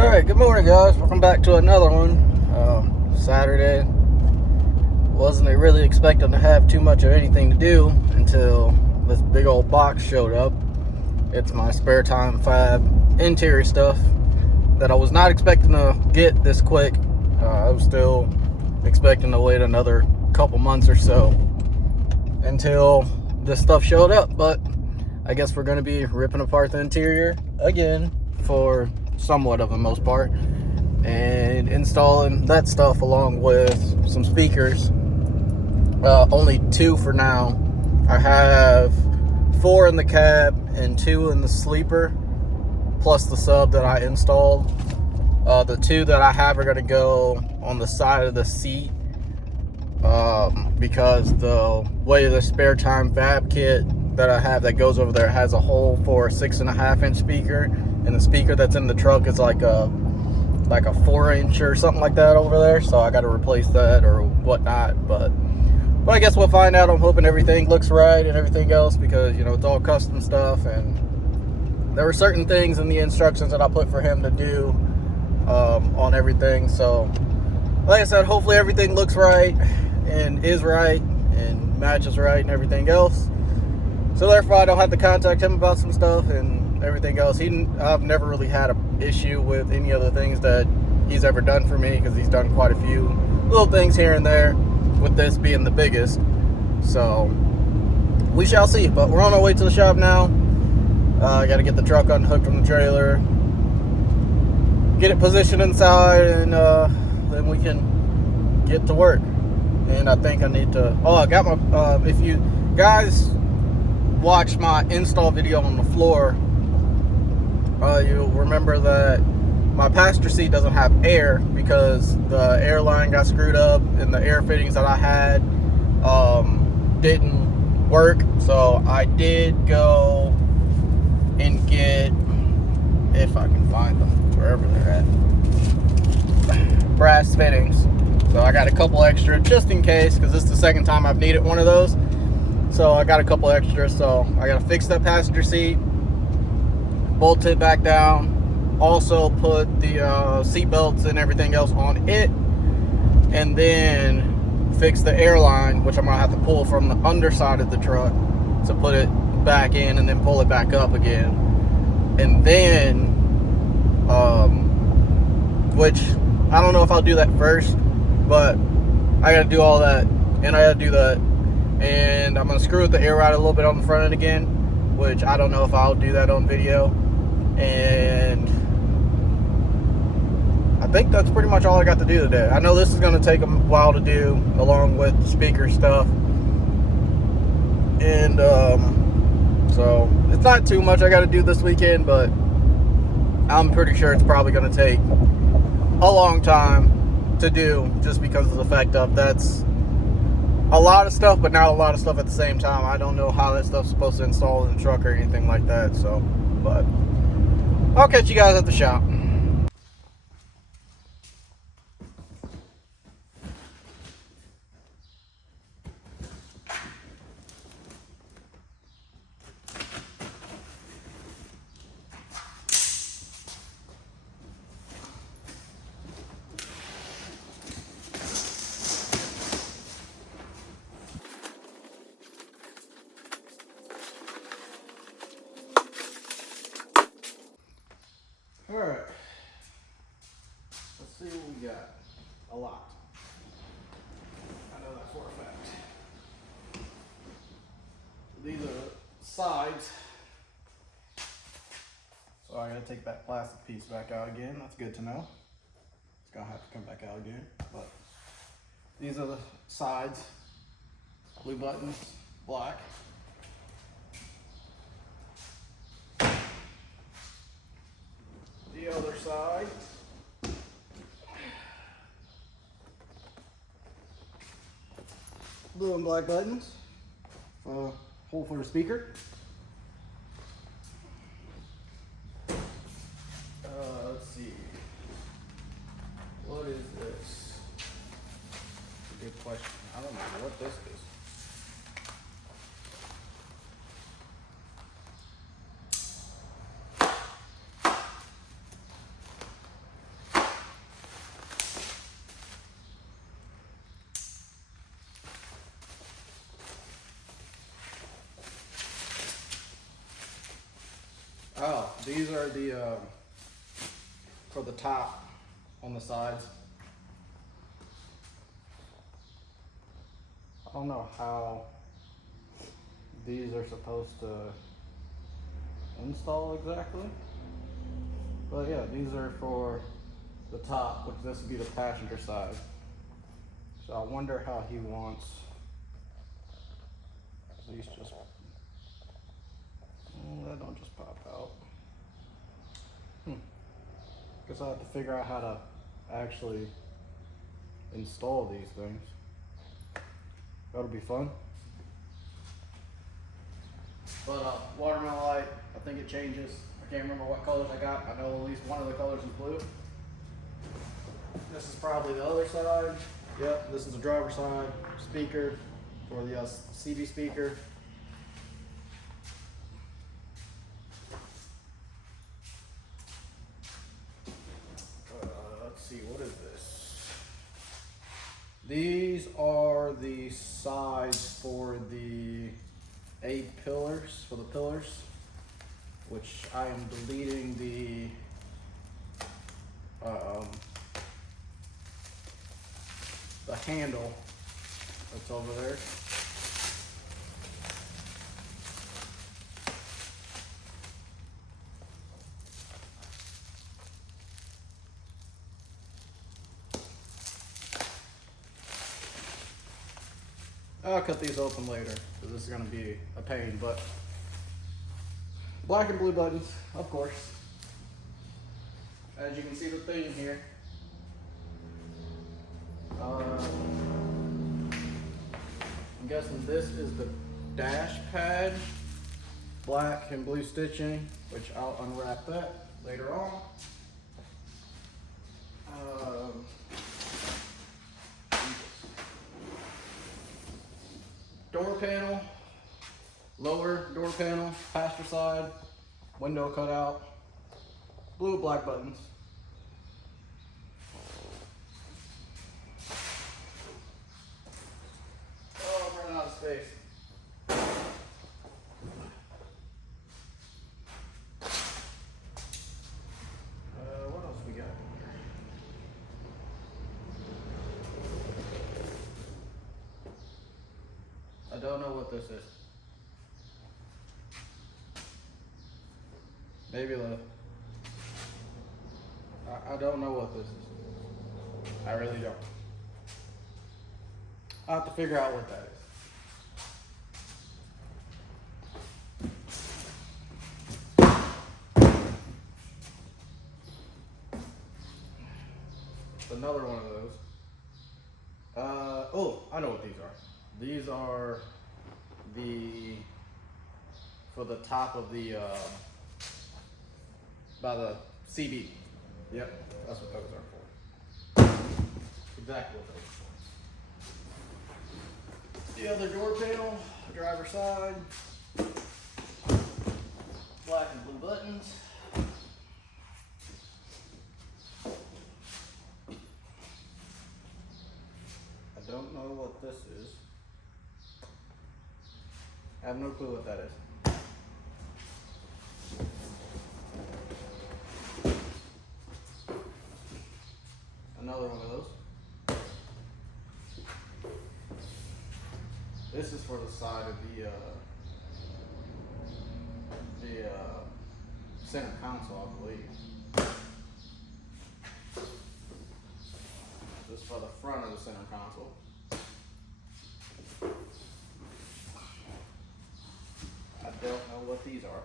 Alright, good morning guys. Welcome back to another one. Saturday. Wasn't really expecting to have too much of anything to do until this big old box showed up. It's my spare time fab interior stuff that I was not expecting to get this quick. I was still expecting to wait another couple months or so until this stuff showed up, but I guess we're going to be ripping apart the interior again for somewhat of the most part and installing that stuff along with some speakers. Only 2 for now. I have 4 in the cab and 2 in the sleeper, plus the sub that I installed. The 2 that I have are going to go on the side of the seat because the way the spare time fab kit that I have that goes over there has a hole for a 6.5-inch speaker, and the speaker that's in the truck is like a 4-inch or something like that over there, so I got to replace that or whatnot. But I guess we'll find out. I'm hoping everything looks right and everything else, because you know it's all custom stuff, and there were certain things in the instructions that I put for him to do on everything. So like I said, hopefully everything looks right and is right and matches right and everything else, so therefore I don't have to contact him about some stuff and everything else. I've never really had an issue with any of the things that he's ever done for me, because he's done quite a few little things here and there, with this being the biggest. So we shall see. But we're on our way to the shop now. I got to get the truck unhooked from the trailer, get it positioned inside, and then we can get to work. And I think I need to, I got my if you guys watch my install video on the floor, you'll remember that my passenger seat doesn't have air because the airline got screwed up and the air fittings that I had didn't work. So I did go and get, if I can find them, wherever they're at, brass fittings. So I got a couple extra just in case, because this is the second time I've needed one of those. So I got a couple extra. So I got to fix that passenger seat, bolt it back down, also put the seat belts and everything else on it, and then fix the airline, which I'm gonna have to pull from the underside of the truck to put it back in, and then pull it back up again. And then which I don't know if I'll do that first, but I gotta do all that, and I gotta do that, and I'm gonna screw with the air ride a little bit on the front end again, which I don't know if I'll do that on video. And I think that's pretty much all I got to do today. I know this is going to take a while to do, along with the speaker stuff. And so it's not too much I got to do this weekend, but I'm pretty sure it's probably going to take a long time to do, just because of the fact of that's a lot of stuff, but not a lot of stuff at the same time. I don't know how that stuff's supposed to install in the truck or anything like that. So, but I'll catch you guys at the shop. Alright, let's see what we got. A lot. I know that for a fact. These are sides. So I gotta take that plastic piece back out again. That's good to know. It's gonna have to come back out again. But these are the sides. Blue buttons, black. The other side, blue and black buttons, hole for the speaker. Let's see, what is this? That's a good question. I don't know what this is. These are the for the top on the sides. I don't know how these are supposed to install exactly, but yeah, these are for the top, which this would be the passenger side. So I wonder how he wants these just, oh, that don't just pop out. Guess I have to figure out how to actually install these things. That'll be fun. But watermelon light, I think it changes. I can't remember what colors I got. I know at least one of the colors is blue. This is probably the other side. Yep, this is the driver's side speaker for the CD speaker. Let's see, what is this? These are the sides for the A pillars, for the pillars, which I am deleting the handle that's over there. I'll cut these open later because this is going to be a pain, but black and blue buttons, of course. As you can see the theme here. I'm guessing this is the dash pad, black and blue stitching, which I'll unwrap that later on. Door panel, lower door panel, passenger side, window cutout, blue, black buttons. Oh, I'm running out of space. What else we got here? I don't know what this is. Maybe I don't know what this is. I really don't. I'll have to figure out what that is. It's another one of those. Oh, I know what these are. These are for the top of the by the CB. Yep, that's what those are for. Exactly what those are for. The other door panel, driver side, black and blue buttons. I don't know what this is. I have no clue what that is. Another one of those. This is for the side of the center console, I believe. This is for the front of the center console. I don't know what these are.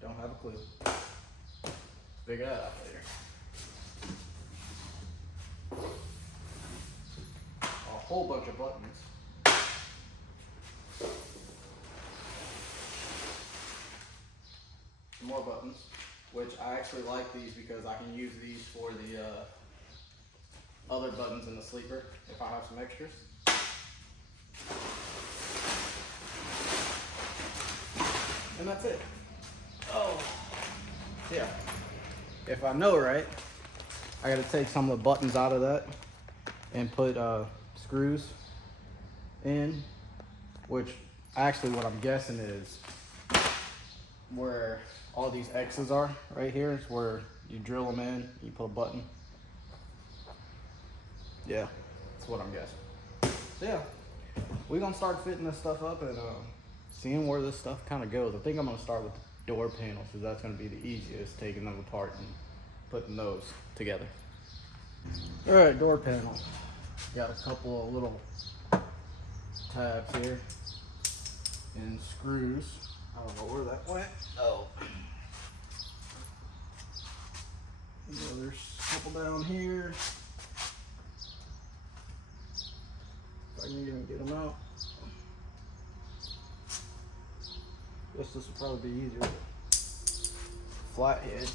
Don't have a clue. Figure that out later. A whole bunch of buttons. More buttons, which I actually like these because I can use these for the other buttons in the sleeper if I have some extras. And that's it. Oh, yeah. If I know right, I gotta take some of the buttons out of that and put screws in, which actually what I'm guessing is where all these X's are right here is where you drill them in, you put a button. Yeah, that's what I'm guessing. So yeah, we're gonna start fitting this stuff up and seeing where this stuff kind of goes. I think I'm gonna start with the door panels because that's gonna be the easiest, taking them apart and putting those together. All right, door panel. Got a couple of little tabs here and screws. I don't know where that went. Oh. There's a couple down here. If I can even get them out. Guess this will probably be easier. Flathead.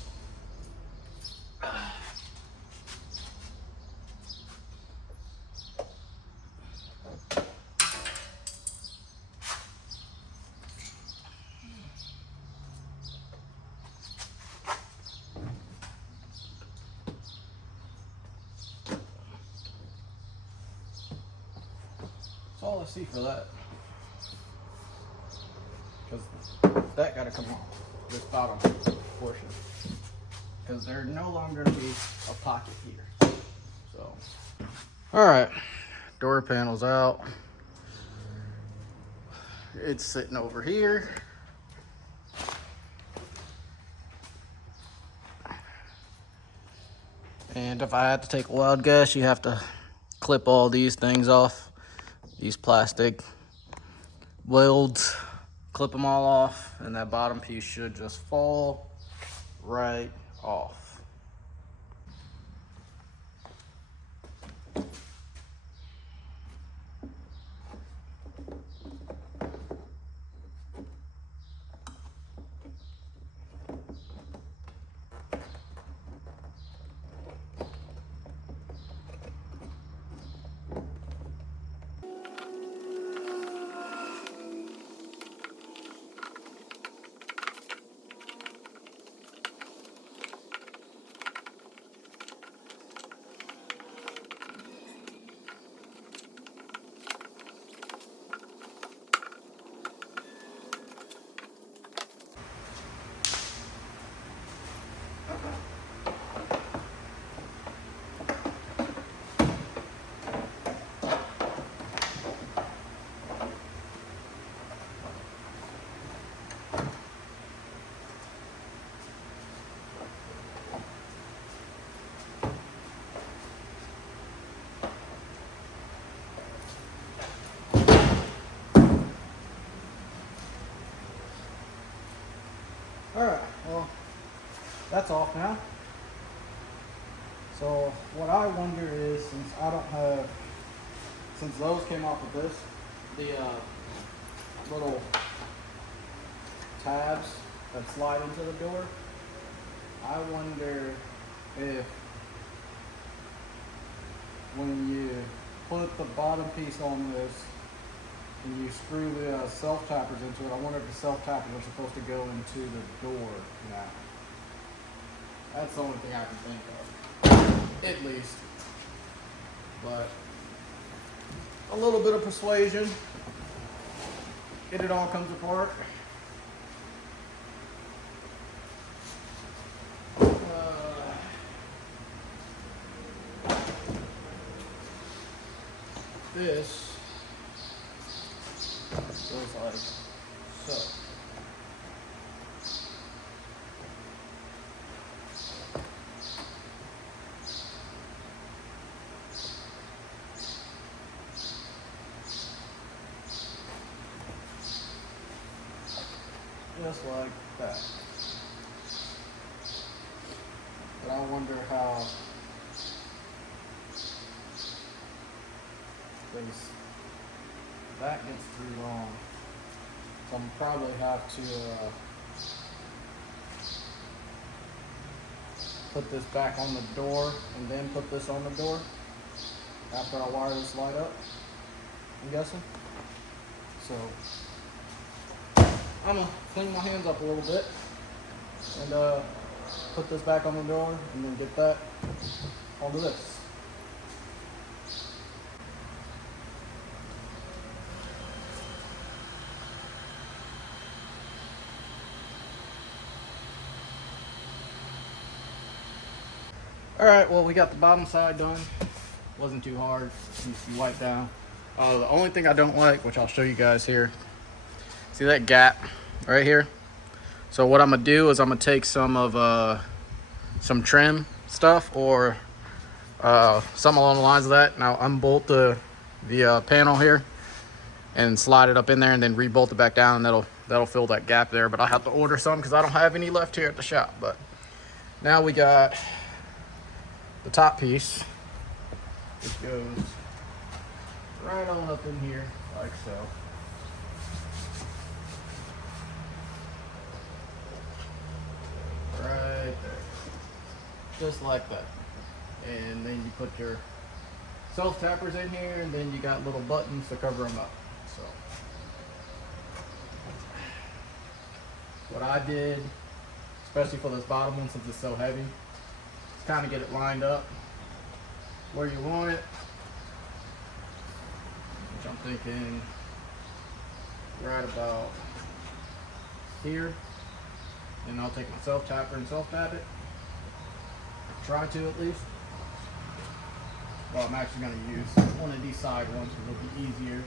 That's all I see for that. Because that got to come off, this bottom portion. Because there's no longer going to be a pocket here. So, alright, door panel's out. It's sitting over here. And if I had to take a wild guess, you have to clip all these things off. These plastic welds, clip them all off, and that bottom piece should just fall right off. Alright, well, that's off now. So what I wonder is, since I don't have, since those came off of this, the little tabs that slide into the door, I wonder if when you put the bottom piece on this and you screw the self-tappers into it, I wonder if the self-tappers are supposed to go into the door now. That's the only thing I can think of, at least. But a little bit of persuasion, it all comes apart. This goes like so. Just like that. But I wonder how that gets too long. So I'm probably have to put this back on the door and then put this on the door after I wire this light up, I'm guessing. So I'm gonna clean my hands up a little bit and put this back on the door and then get that onto this. All right, well, we got the bottom side done. Wasn't too hard. Needs to be wiped down. The only thing I don't like, which I'll show you guys here, see that gap right here? So what I'm gonna do is I'm gonna take some some trim stuff or something along the lines of that. Now unbolt the panel here and slide it up in there, and then rebolt it back down, and that'll fill that gap there. But I'll have to order some because I don't have any left here at the shop. But now we got the top piece, which goes right on up in here like so. Right there, just like that. And then you put your self tappers in here, and then you got little buttons to cover them up. So what I did, especially for this bottom one since it's so heavy, is kind of get it lined up where you want it, which I'm thinking right about here. And I'll take my self tapper and self tap it. Try to at least. Well, I'm actually going to use one of these side ones because it'll be easier.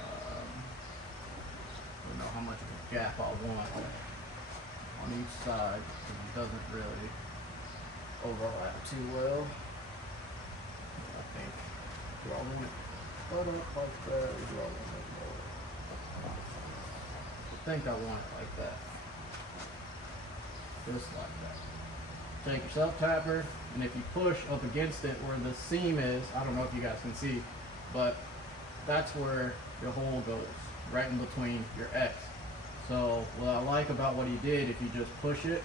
I don't know how much of a gap I'll want on each side because it doesn't really overlap too well. I think. Do I want it cut up like that, or do I want it more? I think I want it like that. Just like that. Take your self tapper, and if you push up against it where the seam is, I don't know if you guys can see, but that's where your hole goes, right in between your X. So what I like about what he did, if you just push it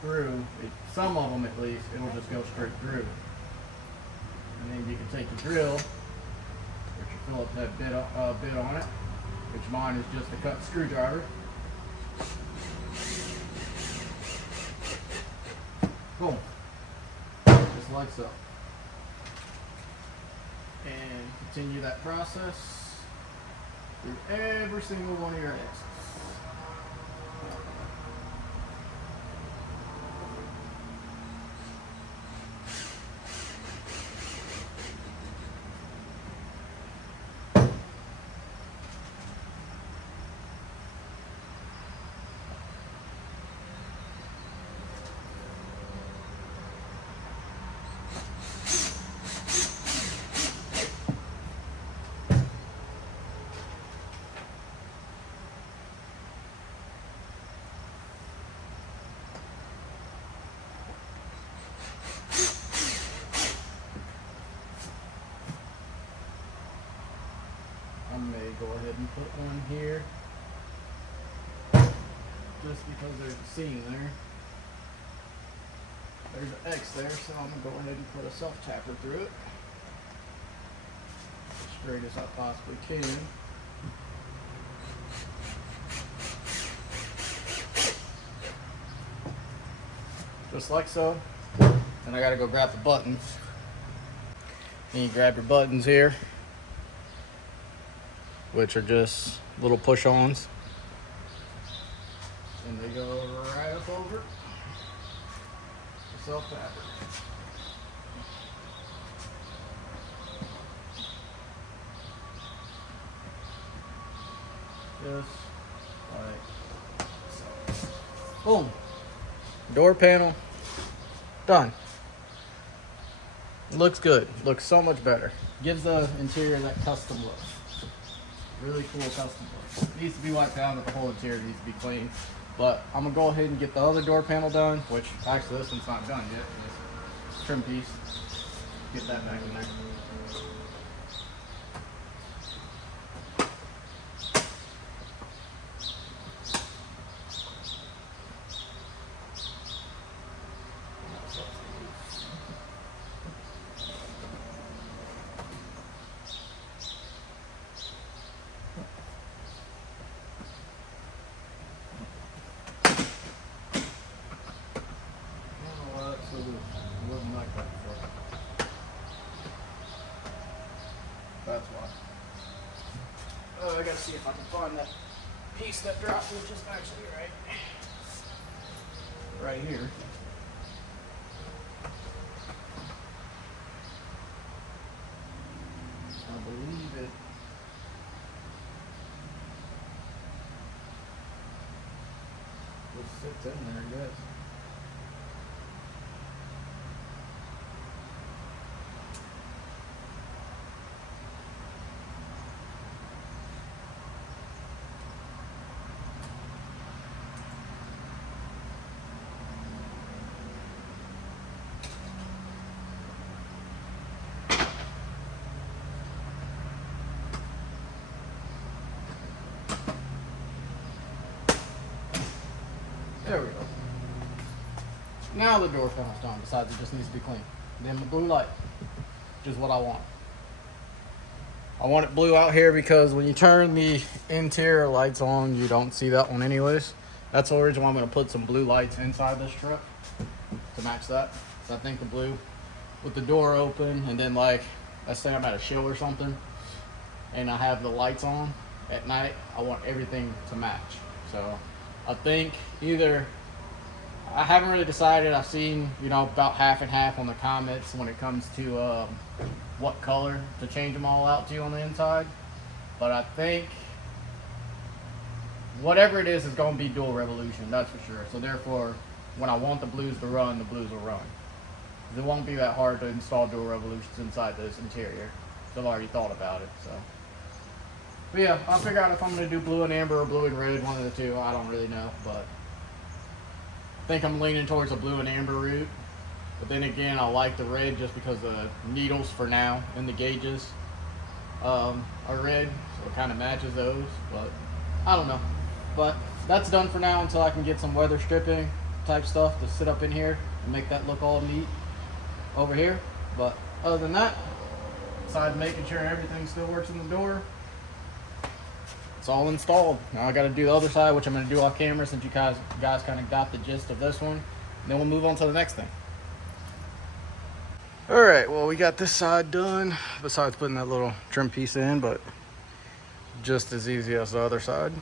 through, some of them at least, it'll just go straight through. And then you can take your drill, which your Phillips head bit on it, which mine is just a cut screwdriver. Boom. Just like so. And continue that process through every single one of your X's. I may go ahead and put one here just because there's a seam there. There's an X there, so I'm going to go ahead and put a self tapper through it as straight as I possibly can. Just like so. Then I got to go grab the buttons. And you grab your buttons here, which are just little push-ons, and they go right up over the self tapper. Just like so. Boom. Door panel done. Looks good. Looks so much better. Gives the interior that custom look. Really cool custom look. It needs to be wiped down, but the whole interior needs to be clean. But I'm gonna go ahead and get the other door panel done, which actually this one's not done yet. This trim piece. Get that back in there. That's why. I gotta see if I can find that piece that dropped, which is actually right here. fits in there, I guess. There we go. Now the door panel's done, besides it just needs to be clean. Then the blue light, which is what I want. I want it blue out here because when you turn the interior lights on, you don't see that one anyways. That's the reason why I'm going to put some blue lights inside this truck to match that. So I think the blue with the door open, and then like, let's say I'm at a show or something, and I have the lights on at night, I want everything to match. So I think either, I haven't really decided. I've seen, you know, about half and half on the comments when it comes to what color to change them all out to on the inside. But I think whatever it is going to be dual revolution, that's for sure. So therefore, when I want the blues to run, the blues will run. It won't be that hard to install dual revolutions inside this interior. So I've already thought about it. So, but yeah, I'll figure out if I'm going to do blue and amber or blue and red, one of the two. I don't really know, but I think I'm leaning towards a blue and amber route. But then again, I like the red just because the needles for now and the gauges are red, so it kind of matches those. But I don't know. But that's done for now until I can get some weather stripping type stuff to sit up in here and make that look all neat over here. But other than that, besides making sure everything still works in the door, it's all installed. Now I got to do the other side, which I'm going to do off camera since you guys kind of got the gist of this one. And then we'll move on to the next thing. All right, well, we got this side done, besides putting that little trim piece in, but just as easy as the other side.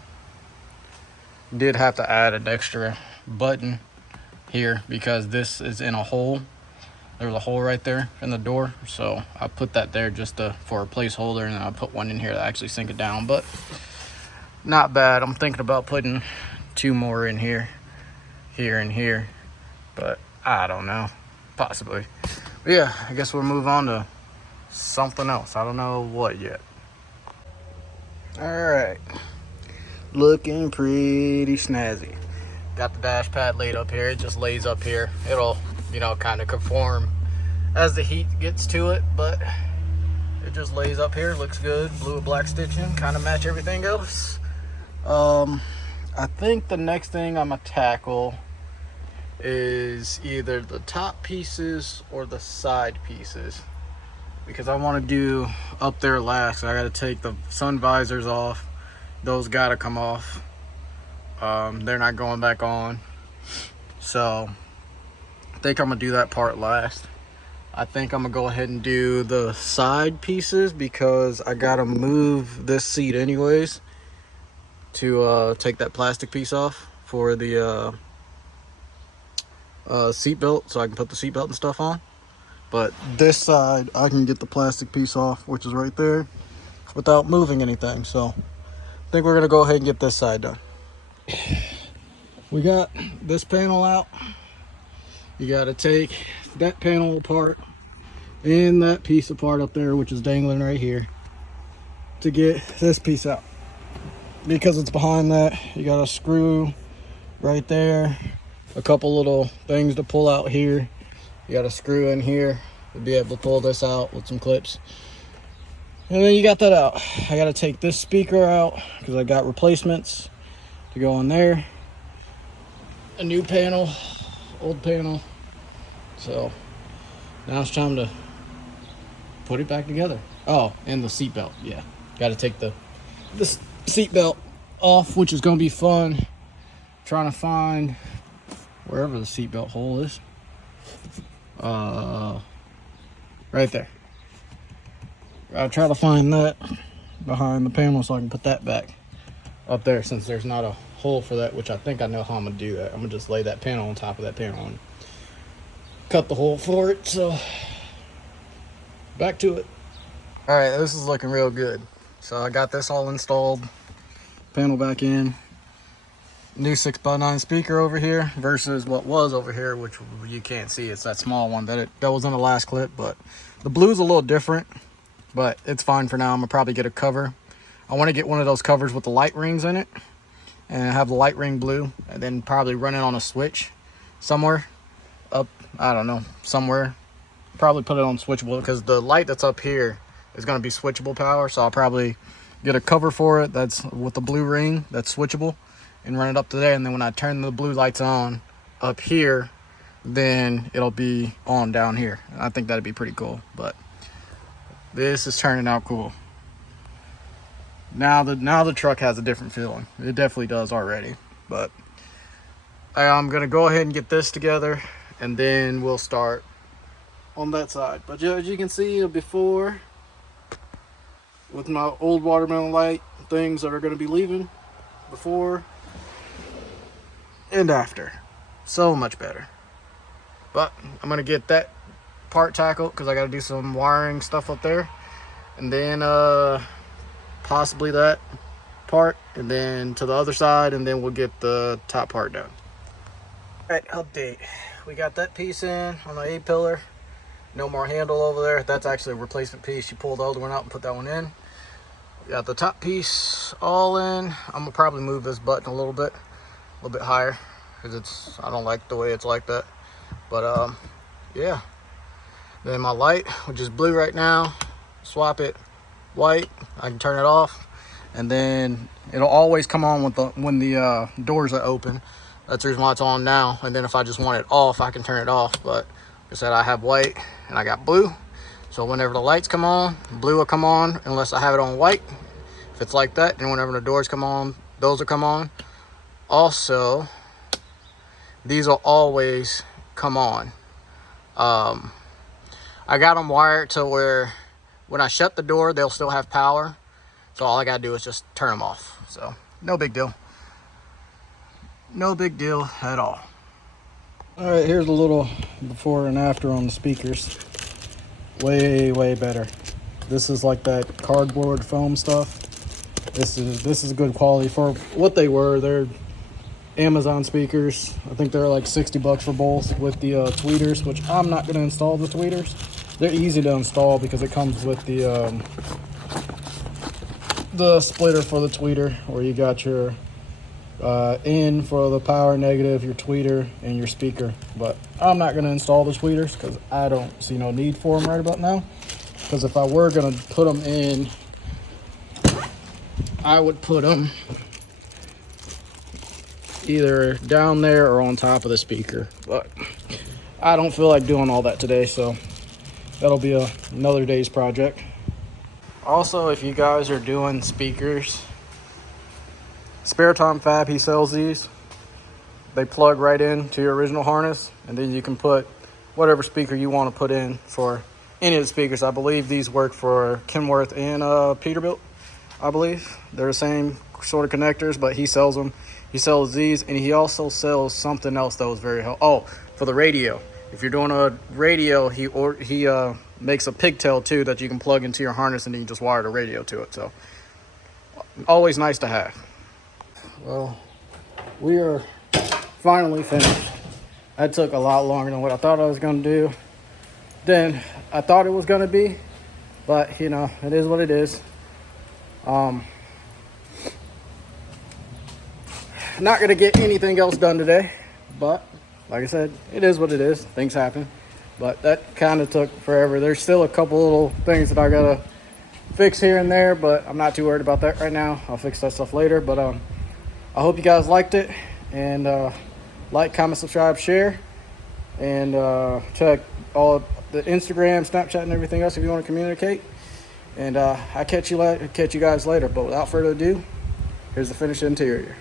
Did have to add an extra button here because this is in a hole. There's a hole right there in the door, so I put that there just for a placeholder, and then I put one in here to actually sink it down. But not bad. I'm thinking about putting two more in here and here, but I don't know, possibly. But yeah, I guess we'll move on to something else. I don't know what yet. All right, looking pretty snazzy. Got the dash pad laid up here. It just lays up here. It'll, you know, kind of conform as the heat gets to it, but it just lays up here. Looks good. Blue and black stitching, kind of match everything else. I think the next thing I'm gonna tackle is either the top pieces or the side pieces, because I want to do up there last. So I got to take the sun visors off. Those got to come off. They're not going back on, so I think I'm gonna do that part last. I think I'm gonna go ahead and do the side pieces because I gotta move this seat anyways to take that plastic piece off for the seat belt, so I can put the seat belt and stuff on. But this side I can get the plastic piece off, which is right there, without moving anything. So I think we're gonna go ahead and get this side done. We got this panel out. You got to take that panel apart and that piece apart up there, which is dangling right here, to get this piece out. Because it's behind that, you got a screw right there, a couple little things to pull out here. You got a screw in here to be able to pull this out with some clips. And then you got that out. I got to take this speaker out because I got replacements to go in there. A new panel, old panel. So now it's time to put it back together. Oh, and the seat belt. Yeah, got to take this seat belt off, which is going to be fun. Trying to find wherever the seat belt hole is. Right there. I'll try to find that behind the panel so I can put that back up there, since there's not a hole for that, which I think I know how I'm gonna do that. I'm gonna just lay that panel on top of that panel and cut the hole for it. So back to it. All right, this is looking real good. So I got this all installed, panel back in. new 6x9 speaker over here versus what was over here, which you can't see. It's that small one that was in the last clip, but the blue's a little different, but it's fine for now. I'm gonna probably get a cover. I want to get one of those covers with the light rings in it and have the light ring blue, and then probably run it on a switch somewhere up, I don't know, somewhere. Probably put it on switchable because the light that's up here is going to be switchable power, so I'll probably get a cover for it that's with the blue ring that's switchable and run it up to there, and then when I turn the blue lights on up here, then it'll be on down here. I think that'd be pretty cool. But this is turning out cool. Now the truck has a different feeling. It definitely does already. But I'm gonna go ahead and get this together, and then we'll start on that side. But as you can see, before with my old watermelon light things that are going to be leaving, before and after, so much better. But I'm going to get that part tackled because I got to do some wiring stuff up there, and then possibly that part, and then to the other side, and then we'll get the top part done. All right, update. We got that piece in on the A-pillar. No more handle over there. That's actually a replacement piece. You pull the old one out and put that one in. Got the top piece all in. I'm gonna probably move this button a little bit higher because I don't like the way it's like that. But yeah. Then my light, which is blue right now, swap it white. I can turn it off, and then it'll always come on when the doors are open. That's the reason why it's on now. And then if I just want it off, I can turn it off. But like I said, I have white and I got blue, so whenever the lights come on, blue will come on unless I have it on white. If it's like that, then whenever the doors come on, those will come on. Also, these will always come on. I got them wired to where when I shut the door, they'll still have power, so all I gotta do is just turn them off. So no big deal, no big deal at all. All right, here's a little before and after on the speakers. Way better. This is like that cardboard foam stuff. This is good quality for what they were. They're Amazon speakers. I think they're like 60 bucks for both with the tweeters, which I'm not gonna install the tweeters. They're easy to install because it comes with the splitter for the tweeter, where you got your in for the power, negative, your tweeter, and your speaker. But I'm not going to install the tweeters because I don't see no need for them right about now. Because if I were going to put them in, I would put them either down there or on top of the speaker. But I don't feel like doing all that today, so that'll be another day's project. Also, if you guys are doing speakers, Spare Time Fab, he sells these. They plug right in to your original harness, and then you can put whatever speaker you want to put in for any of the speakers. I believe these work for Kenworth and Peterbilt. I believe they're the same sort of connectors, but he sells them. He sells these, and he also sells something else that was very helpful. Oh, for the radio. If you're doing a radio, he makes a pigtail too that you can plug into your harness, and then you just wire the radio to it. So always nice to have. Well, we are finally finished. That took a lot longer than what I thought I was going to do. Then I thought it was going to be, but you know, it is what it is. Not going to get anything else done today, but like I said, it is what it is. Things happen. But that kind of took forever. There's still a couple little things that I got to fix here and there, but I'm not too worried about that right now. I'll fix that stuff later. But I hope you guys liked it, and like, comment, subscribe, share, and check all the Instagram, Snapchat, and everything else if you want to communicate. And I'll catch you guys later. But without further ado, here's the finished interior.